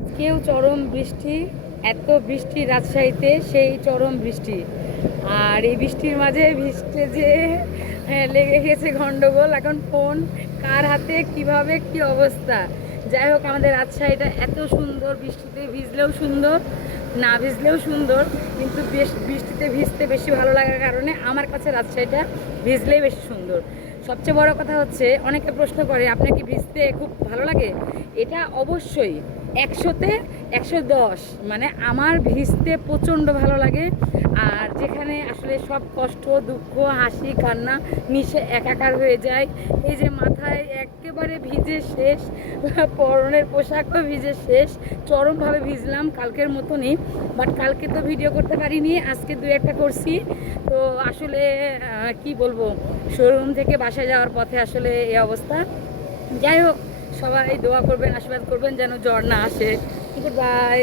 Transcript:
আজকেও চরম বৃষ্টি, এত বৃষ্টি রাজশাহীতে, সেই চরম বৃষ্টি। আর এই বৃষ্টির মাঝে ভিজতে যে লেগে গেছে গন্ডগোল। এখন ফোন কার হাতে কিভাবে কি অবস্থা। যাই হোক, আমাদের রাজশাহীটা এত সুন্দর, বৃষ্টিতে ভিজলেও সুন্দর, না ভিজলেও সুন্দর, কিন্তু বৃষ্টিতে ভিজতে বেশি ভালো লাগার কারণে আমার কাছে রাজশাহীটা ভিজলেই বেশি সুন্দর। সবচেয়ে বড় কথা হচ্ছে, অনেকে প্রশ্ন করে আপনার কি ভিজতে খুব ভালো লাগে। এটা অবশ্যই 100-তে 110, মানে আমার ভিজতে প্রচণ্ড ভালো লাগে। আর যেখানে আসলে সব কষ্ট, দুঃখ, হাসি, কান্না মিশে একাকার হয়ে যায়। এই যে মাথায় একেবারে ভিজে শেষ, পরনের পোশাকও ভিজে শেষ, চরমভাবে ভিজলাম কালকের মতনই। বাট কালকে তো ভিডিও করতে পারিনি, আজকে দু একটা করছি। তো আসলে কি বলবো, শোরুম থেকে বাসায় যাওয়ার পথে আসলে এই অবস্থা। যাই হোক, সবাই দোয়া করবেন, আশীর্বাদ করবেন যেন জ্বর না আসে। Good bye.